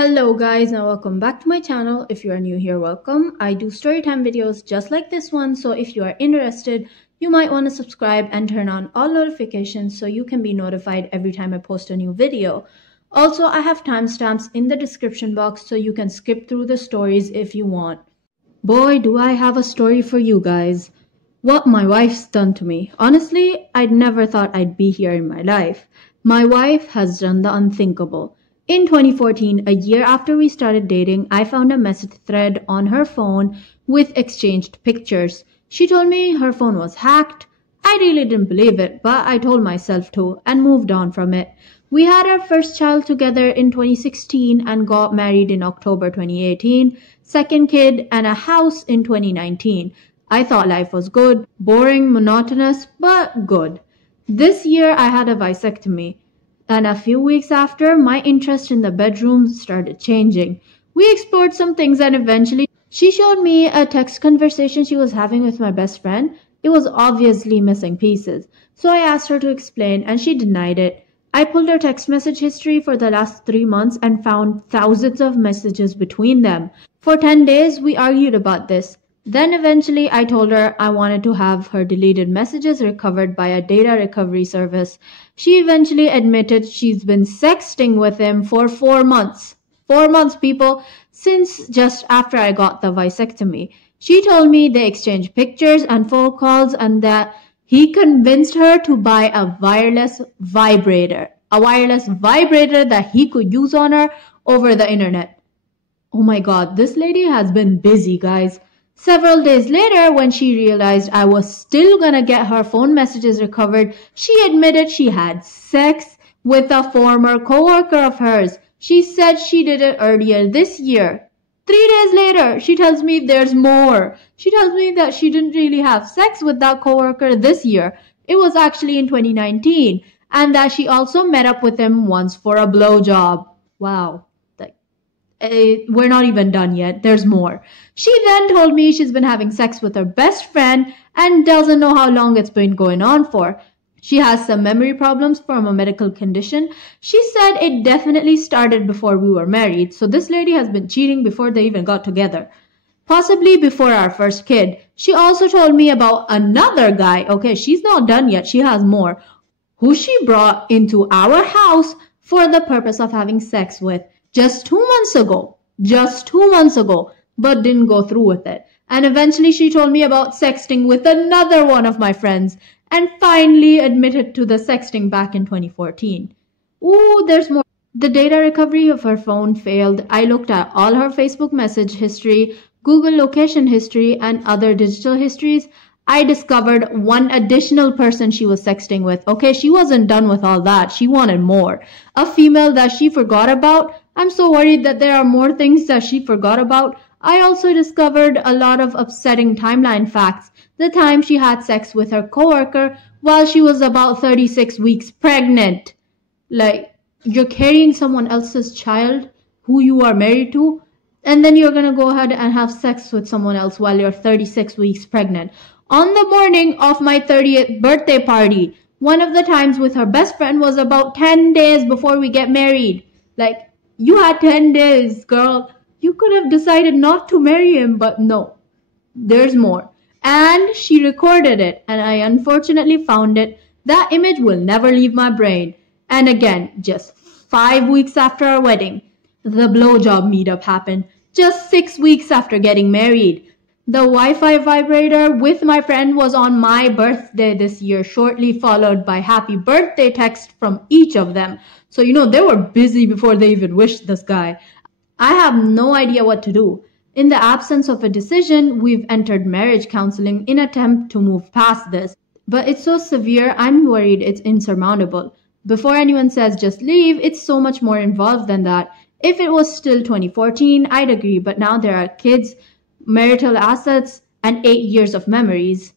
Hello guys and welcome back to my channel. If you are new here, welcome. I do storytime videos just like this one, so if you are interested, you might want to subscribe and turn on all notifications so you can be notified every time I post a new video. Also, I have timestamps in the description box so you can skip through the stories if you want. Boy, do I have a story for you guys. What my wife's done to me. Honestly, I'd never thought I'd be here in my life. My wife has done the unthinkable. In 2014, a year after we started dating, I found a message thread on her phone with exchanged pictures. She told me her phone was hacked. I really didn't believe it, but I told myself to and moved on from it. We had our first child together in 2016 and got married in October 2018, second kid and a house in 2019. I thought life was good, boring, monotonous, but good. This year I had a vasectomy. And a few weeks after, my interest in the bedroom started changing. We explored some things and eventually she showed me a text conversation she was having with my best friend. It was obviously missing pieces. So I asked her to explain and she denied it. I pulled her text message history for the last 3 months and found thousands of messages between them. For 10 days, we argued about this. Then eventually I told her I wanted to have her deleted messages recovered by a data recovery service. She eventually admitted she's been sexting with him for 4 months. 4 months, people, since just after I got the vasectomy. She told me they exchanged pictures and phone calls and that he convinced her to buy a wireless vibrator. A wireless vibrator that he could use on her over the internet. Oh my god, this lady has been busy, guys. Several days later, when she realized I was still gonna get her phone messages recovered, she admitted she had sex with a former coworker of hers. She said she did it earlier this year. 3 days later, she tells me there's more. She tells me that she didn't really have sex with that coworker this year. It was actually in 2019, and that she also met up with him once for a blowjob. Wow. We're not even done yet. There's more. She then told me she's been having sex with her best friend and doesn't know how long it's been going on for. She has some memory problems from a medical condition. She said it definitely started before we were married, so this lady has been cheating before they even got together. Possibly before our first kid. She also told me about another guy. Okay, she's not done yet. She has more. Who she brought into our house for the purpose of having sex with. Just 2 months ago, but didn't go through with it. And eventually she told me about sexting with another one of my friends and finally admitted to the sexting back in 2014. Ooh, there's more. The data recovery of her phone failed. I looked at all her Facebook message history, Google location history, and other digital histories. I discovered one additional person she was sexting with. Okay, she wasn't done with all that. She wanted more. A female that she forgot about. I'm so worried that there are more things that she forgot about. I also discovered a lot of upsetting timeline facts. The time she had sex with her coworker while she was about 36 weeks pregnant. Like, you're carrying someone else's child who you are married to, and then you're gonna go ahead and have sex with someone else while you're 36 weeks pregnant. On the morning of my 30th birthday party, one of the times with her best friend was about 10 days before we get married. Like, you had 10 days, girl. You could have decided not to marry him, but no. There's more. And she recorded it, and I unfortunately found it. That image will never leave my brain. And again, just 5 weeks after our wedding, the blowjob meetup happened. Just 6 weeks after getting married. The Wi-Fi vibrator with my friend was on my birthday this year, shortly followed by happy birthday text from each of them. So, they were busy before they even wished this guy. I have no idea what to do. In the absence of a decision, we've entered marriage counseling in attempt to move past this. But it's so severe, I'm worried it's insurmountable. Before anyone says just leave, it's so much more involved than that. If it was still 2014, I'd agree, but now there are kids, marital assets, and 8 years of memories.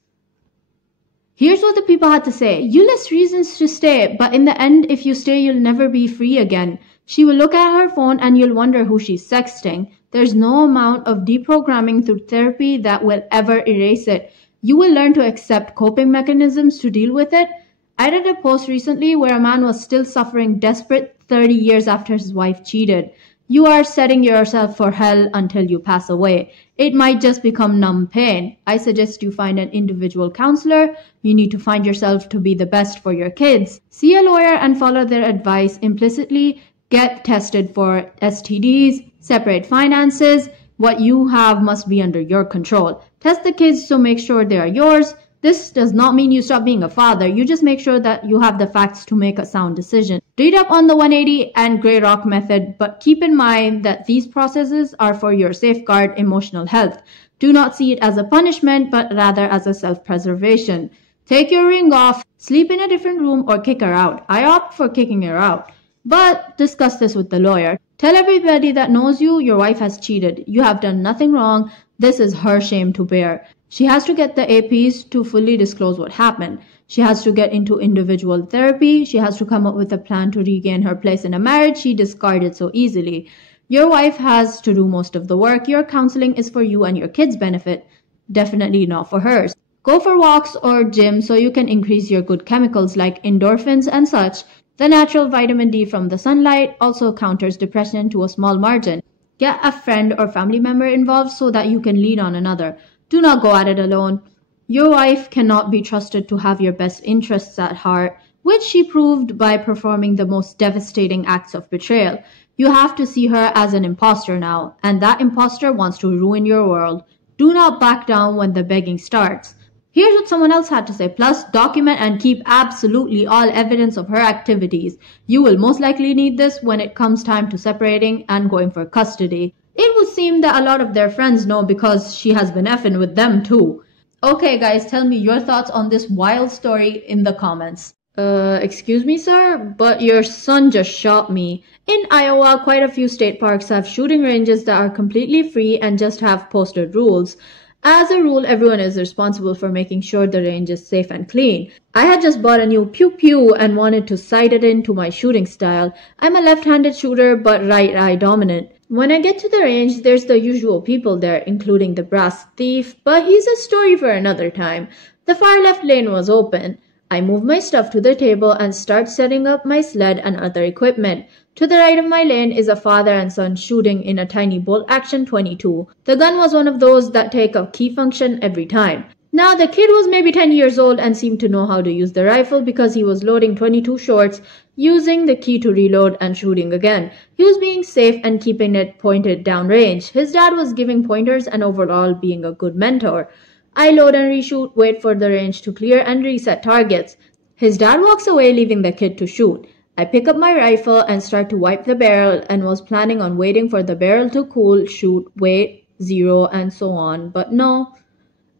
Here's what the people had to say. You list reasons to stay, but in the end, if you stay, you'll never be free again. She will look at her phone and you'll wonder who she's sexting. There's no amount of deprogramming through therapy that will ever erase it. You will learn to accept coping mechanisms to deal with it. I read a post recently where a man was still suffering desperate 30 years after his wife cheated. You are setting yourself for hell until you pass away. It might just become numb pain. I suggest you find an individual counselor. You need to find yourself to be the best for your kids. See a lawyer and follow their advice implicitly. Get tested for STDs, separate finances. What you have must be under your control. Test the kids to make sure they are yours. This does not mean you stop being a father. You just make sure that you have the facts to make a sound decision. Read up on the 180 and Grey Rock method, but keep in mind that these processes are for your safeguard emotional health. Do not see it as a punishment, but rather as a self-preservation. Take your ring off, sleep in a different room, or kick her out. I opt for kicking her out. But discuss this with the lawyer. Tell everybody that knows you, your wife has cheated. You have done nothing wrong. This is her shame to bear. She has to get the APs to fully disclose what happened. She has to get into individual therapy. She has to come up with a plan to regain her place in a marriage she discarded so easily. Your wife has to do most of the work. Your counseling is for you and your kids' benefit. Definitely not for hers. Go for walks or gym so you can increase your good chemicals like endorphins and such. The natural vitamin D from the sunlight also counters depression to a small margin. Get a friend or family member involved so that you can lean on another. Do not go at it alone. Your wife cannot be trusted to have your best interests at heart, which she proved by performing the most devastating acts of betrayal. You have to see her as an imposter now, and that imposter wants to ruin your world. Do not back down when the begging starts. Here's what someone else had to say. Plus, document and keep absolutely all evidence of her activities. You will most likely need this when it comes time to separating and going for custody. It would seem that a lot of their friends know because she has been effing with them too. Okay guys, tell me your thoughts on this wild story in the comments. Excuse me sir, but your son just shot me. In Iowa, quite a few state parks have shooting ranges that are completely free and just have posted rules. As a rule, everyone is responsible for making sure the range is safe and clean. I had just bought a new pew-pew and wanted to sight it into my shooting style. I'm a left-handed shooter, but right-eye dominant. When I get to the range, there's the usual people there, including the brass thief, but he's a story for another time. The far left lane was open. I move my stuff to the table and start setting up my sled and other equipment. To the right of my lane is a father and son shooting in a tiny bolt-action .22. The gun was one of those that take a key function every time. Now, the kid was maybe 10 years old and seemed to know how to use the rifle because he was loading .22 shorts, using the key to reload and shooting again. He was being safe and keeping it pointed downrange. His dad was giving pointers and overall being a good mentor. I load and reshoot, wait for the range to clear and reset targets. His dad walks away, leaving the kid to shoot. I pick up my rifle and start to wipe the barrel and was planning on waiting for the barrel to cool, shoot, wait, zero, and so on, but no.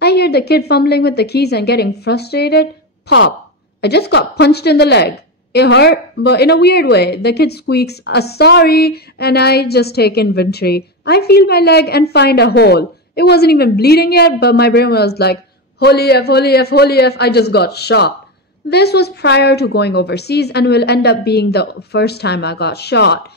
I hear the kid fumbling with the keys and getting frustrated. Pop. I just got punched in the leg. It hurt, but in a weird way. The kid squeaks, sorry, and I just take inventory. I feel my leg and find a hole. It wasn't even bleeding yet, but my brain was like, holy F, holy F, holy F, I just got shot. This was prior to going overseas and will end up being the first time I got shot.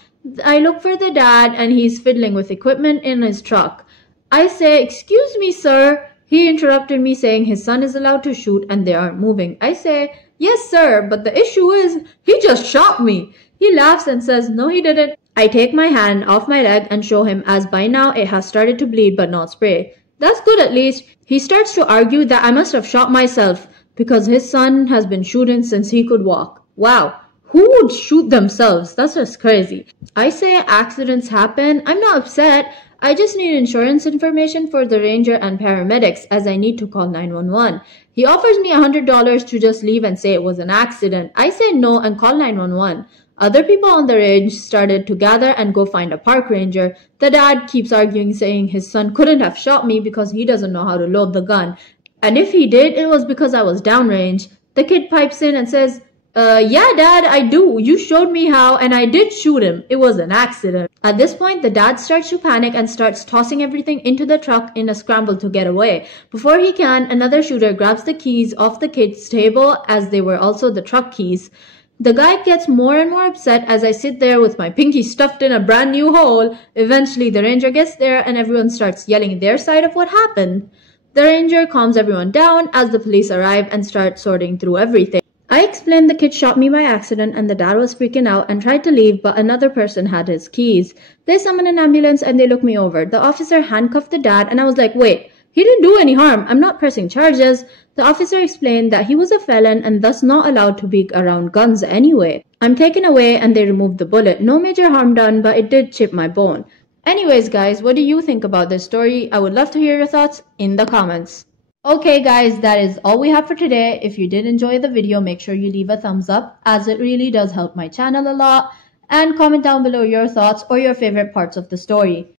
I look for the dad and he's fiddling with equipment in his truck. I say, excuse me, sir. He interrupted me saying his son is allowed to shoot and they aren't moving. I say, yes, sir, but the issue is, he just shot me. He laughs and says, no, he didn't. I take my hand off my leg and show him as by now it has started to bleed but not spray. That's good at least. He starts to argue that I must have shot myself because his son has been shooting since he could walk. Wow, who would shoot themselves? That's just crazy. I say accidents happen. I'm not upset. I just need insurance information for the ranger and paramedics as I need to call 911. He offers me $100 to just leave and say it was an accident. I say no and call 911. Other people on the range started to gather and go find a park ranger. The dad keeps arguing, saying his son couldn't have shot me because he doesn't know how to load the gun. And if he did, it was because I was downrange. The kid pipes in and says, yeah, Dad, I do. You showed me how, and I did shoot him. It was an accident. At this point, the dad starts to panic and starts tossing everything into the truck in a scramble to get away. Before he can, another shooter grabs the keys off the kid's table, as they were also the truck keys. The guy gets more and more upset as I sit there with my pinky stuffed in a brand new hole. Eventually, the ranger gets there and everyone starts yelling their side of what happened. The ranger calms everyone down as the police arrive and start sorting through everything. I explained the kid shot me by accident and the dad was freaking out and tried to leave, but another person had his keys. They summoned an ambulance and they looked me over. The officer handcuffed the dad and I was like, wait, he didn't do any harm. I'm not pressing charges. The officer explained that he was a felon and thus not allowed to be around guns anyway. I'm taken away and they removed the bullet. No major harm done, but it did chip my bone. Anyways, guys, what do you think about this story? I would love to hear your thoughts in the comments. Okay guys, that is all we have for today. If you did enjoy the video, make sure you leave a thumbs up as it really does help my channel a lot. And comment down below your thoughts or your favorite parts of the story.